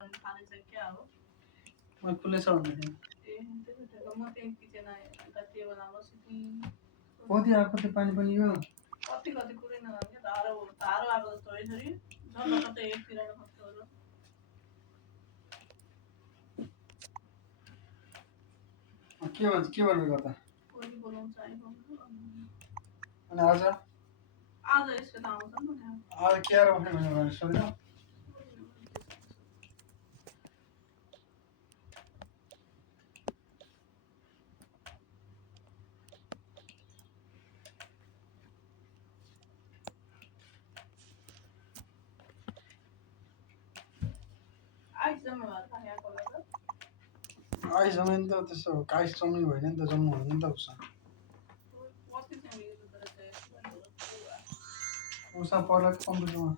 खाने चाहिँ क्या हो मैं खुले से उन्हें ए त्यसो म त्यही किचन आएँ अन्त के बनाउनुहोस् कि कति आएको थियो पानी पनि यो कति कति कुरै नगर्ने धारो धारो आएको जस्तो है छोरी झन् कतै एकतिर कस्तो हो के भन्छ के भन्नु गर्दा कोही बोलाउँछ आइफोनको अनि आज आज यसको त आउँछ नि आज के आएर उठ्ने भनेर सोध्नु आइस जम्मा भएर त यहाँको लागि आइस जम्यो नि त त्यसो काइस जम्नु होइन नि त जम्नु हुँदैन नि त उसमा कति चाहिँ युज गरेर उसा पर्ला कम्प्युटरमा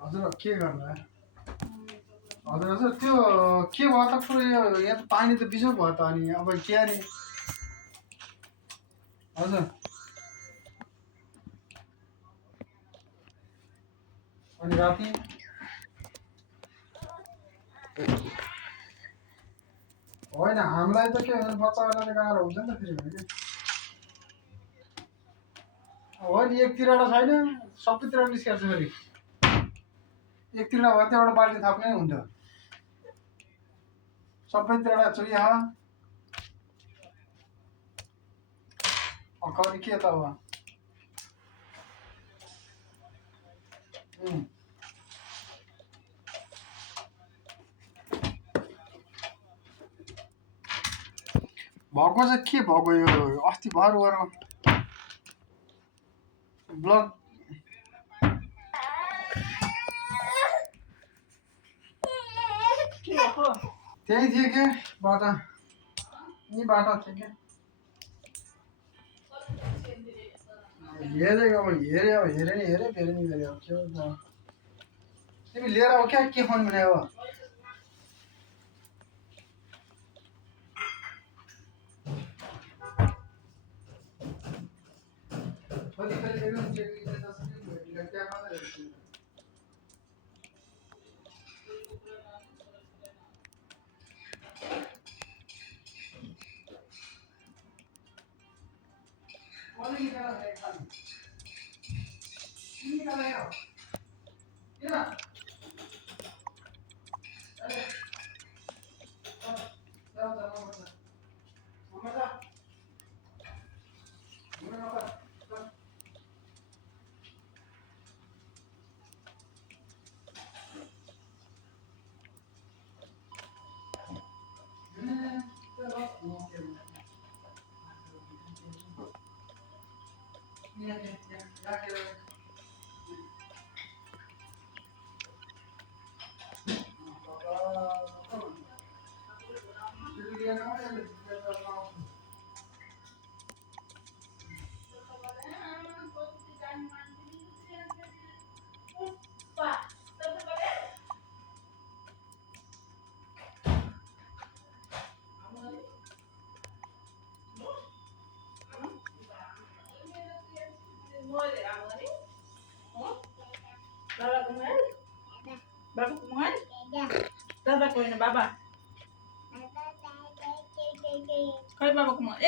हजुर के गर्नु हजुर हजुर त्यो के भयो त पुरै यहाँ त पानी त बिजोग भयो त अनि अब के अरे हजुर अनि राति होइन हामीलाई त के हुन्छ बच्चाहरूलाई त गाह्रो हुन्छ नि त फेरि भने हो नि एकतिरबाट छैन सबैतिर निस्केको छ फेरि एकतिर भयो त्यहाँबाट बाल्टी थाप्नै हुन्थ्यो सबैतिर चुइहा अगाडि के त अब भएको चाहिँ के भएको यो अस्ति भर गएर ब्लड त्यही थियो के बाटा यही बाटा थियो क्या हेरेको अब हेरे नि हेरे फेरि नि हेरे अब के हुन्छ तिमी लिएर अब क्या के फोन भने अब दादाको होइन बाबा खै बाबाको म ए